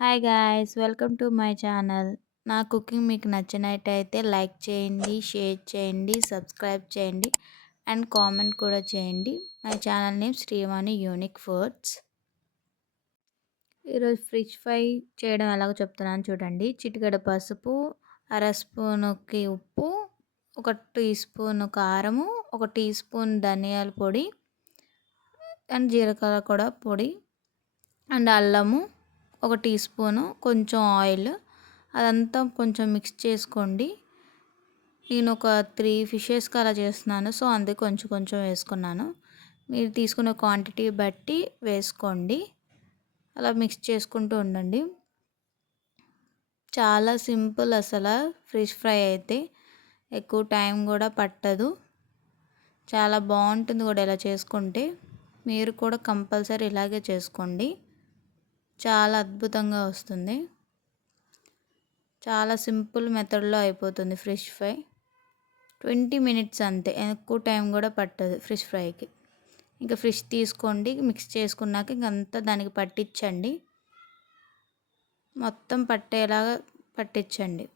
Hi guys, welcome to my channel. నా cooking మీకు నచ్చినట్టయితే లైక్ చేయండి, షేర్ చేయండి, సబ్స్క్రైబ్ చేయండి అండ్ కామెంట్ కూడా చేయండి. My channel name Srivani unique foods. ఈరోజు ఫిష్ ఫ్రై చేయడం ఎలాగో చెప్తున్నాను చూడండి. చిటికెడు పసుపు, అర స్పూనుకి ఉప్పు, 1 టీ స్పూన్ కారము, 1 టీ స్పూన్ ధనియాల పొడి అండ్ జీలకర్ర కూడా పొడి అండ్ అల్లము, 1 టీ స్పూను, కొంచెం ఆయిల్, అదంతా కొంచెం మిక్స్ చేసుకోండి. నేను ఒక 3 ఫిషెస్కి అలా చేస్తున్నాను, సో అందుకే కొంచెం కొంచెం వేసుకున్నాను. మీరు తీసుకున్న క్వాంటిటీ బట్టి వేసుకోండి. అలా మిక్స్ చేసుకుంటూ ఉండండి. చాలా సింపుల్ అసలు ఫిష్ ఫ్రై అయితే, ఎక్కువ టైం కూడా పట్టదు, చాలా బాగుంటుంది కూడా ఇలా చేసుకుంటే. మీరు కూడా కంపల్సరీ ఇలాగే చేసుకోండి, చాలా అద్భుతంగా వస్తుంది. చాలా సింపుల్ మెథడ్లో అయిపోతుంది ఫిష్ ఫ్రై. 20 మినిట్స్ అంతే, ఎక్కువ టైం కూడా పట్టదు ఫిష్ ఫ్రైకి. ఇంకా ఫిష్ తీసుకోండి, మిక్స్ చేసుకున్నాక ఇంకంతా దానికి పట్టించండి, మొత్తం పట్టేలాగా పట్టించండి,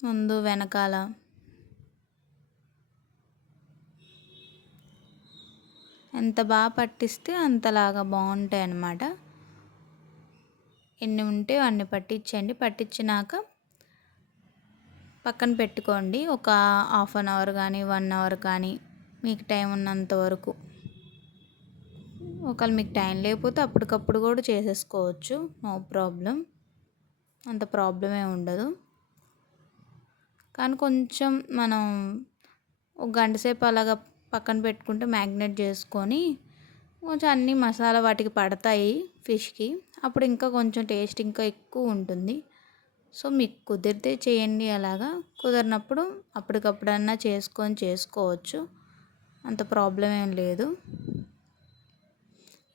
ముందు వెనకాల. ఎంత బాగా పట్టిస్తే అంతలాగా బాగుంటాయి అన్నమాట. ఎన్ని ఉంటే అన్ని పట్టించండి. పట్టించినాక పక్కన పెట్టుకోండి. ఒక హాఫ్ అన్ అవర్ కానీ 1 అవర్ కానీ మీకు టైం ఉన్నంత వరకు. ఒకవేళ మీకు టైం లేకపోతే అప్పటికప్పుడు కూడా చేసేసుకోవచ్చు, నో ప్రాబ్లం, అంత ప్రాబ్లం ఏమి ఉండదు. కానీ కొంచెం మనం ఒక గంట సేపు అలాగా పక్కన పెట్టుకుంటే మ్యాగ్నేట్ చేసుకొని కొంచెం అన్ని మసాలా వాటికి పడతాయి ఫిష్కి, అప్పుడు ఇంకా కొంచెం టేస్ట్ ఇంకా ఎక్కువ ఉంటుంది. సో మీకు కుదిరితే చేయండి, అలాగా కుదిరినప్పుడు అప్పటికప్పుడన్నా చేసుకోవచ్చు, అంత ప్రాబ్లం ఏం లేదు.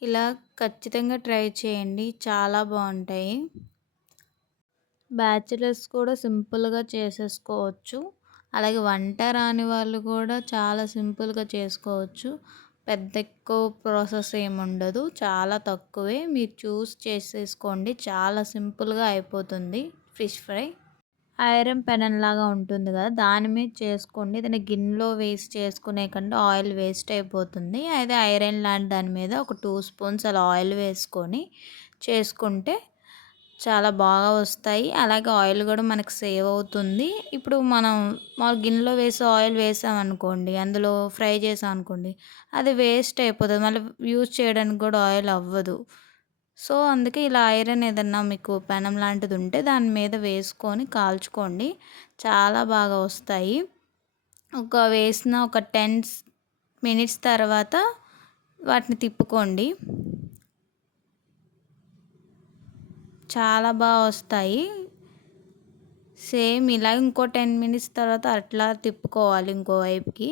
ఇలా ఖచ్చితంగా ట్రై చేయండి, చాలా బాగుంటాయి. బ్యాచిలర్స్ కూడా సింపుల్గా చేసేసుకోవచ్చు, అలాగే వంట రాని వాళ్ళు కూడా చాలా సింపుల్గా చేసుకోవచ్చు. పెద్ద ఎక్కువ ప్రాసెస్ ఏమి ఉండదు, చాలా తక్కువే. మీరు చూస్ చేసేసుకోండి, చాలా సింపుల్గా అయిపోతుంది ఫిష్ ఫ్రై. ఐరన్ పెనం లాగా ఉంటుంది కదా, దాని మీద చేసుకోండి. దాన్ని గిన్నెలో వేస్ట్ చేసుకునే కంటే ఆయిల్ వేస్ట్ అయిపోతుంది. అయితే ఐరన్ లాంటి దాని మీద ఒక 2 స్పూన్స్ అలా ఆయిల్ వేసుకొని చేసుకుంటే చాలా బాగా వస్తాయి. అలాగే ఆయిల్ కూడా మనకు సేవ్ అవుతుంది. ఇప్పుడు మనం మా గిన్నెలో వేసి ఆయిల్ వేసామనుకోండి, అందులో ఫ్రై చేసామనుకోండి, అది వేస్ట్ అయిపోతుంది, మళ్ళీ యూజ్ చేయడానికి కూడా ఆయిల్ అవ్వదు. సో అందుకే ఇలా ఐరన్ ఏదన్నా మీకు పెనం లాంటిది ఉంటే దాని మీద వేసుకొని కాల్చుకోండి, చాలా బాగా వస్తాయి. వేసిన ఒక 10 మినిట్స్ తర్వాత వాటిని తిప్పుకోండి, చాలా బాగా వస్తాయి. సేమ్ ఇలా ఇంకో 10 మినిట్స్ తర్వాత అట్లా తిప్పుకోవాలి ఇంకోవైపుకి.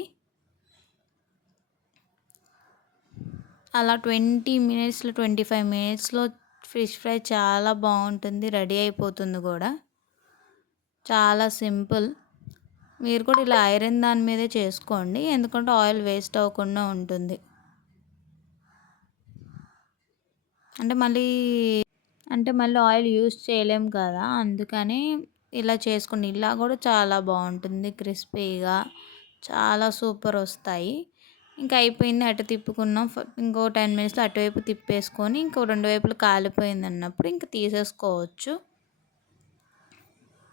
అలా 20 మినిట్స్లో 25 మినిట్స్లో ఫిష్ ఫ్రై చాలా బాగుంటుంది, రెడీ అయిపోతుంది కూడా. చాలా సింపుల్. మీరు కూడా ఇలా ఐరన్ దాని మీదే చేసుకోండి, ఎందుకంటే ఆయిల్ వేస్ట్ అవ్వకుండా ఉంటుంది. అంటే మళ్ళీ ఆయిల్ యూస్ చేయలేం కదా, అందుకని ఇలా చేసుకోండి. ఇలా కూడా చాలా బాగుంటుంది, క్రిస్పీగా, చాలా సూపర్ వస్తాయి. ఇంకా అయిపోయింది, అటు తిప్పుకున్నాం, ఇంకో 10 మినిట్స్లో అటువైపు తిప్పేసుకొని ఇంకో 2 వైపులు కాలిపోయింది అన్నప్పుడు ఇంకా తీసేసుకోవచ్చు.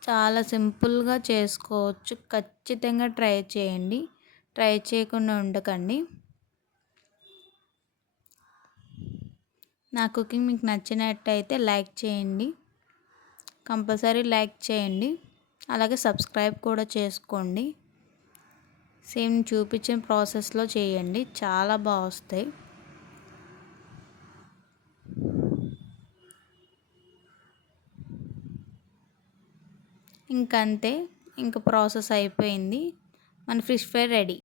చాలా సింపుల్గా చేసుకోవచ్చు, ఖచ్చితంగా ట్రై చేయండి, ట్రై చేయకుండా ఉండకండి. నా కుకింగ్ మీకు నచ్చినట్టయితే లైక్ చేయండి, కంపల్సరీ లైక్ చేయండి, అలాగే సబ్స్క్రైబ్ కూడా చేసుకోండి. సేమ్ చూపించిన ప్రాసెస్లో చేయండి, చాలా బాగా వస్తాయి. ఇంకంతే, ఇంక ప్రాసెస్ అయిపోయింది, మన ఫిష్ ఫ్రై రెడీ.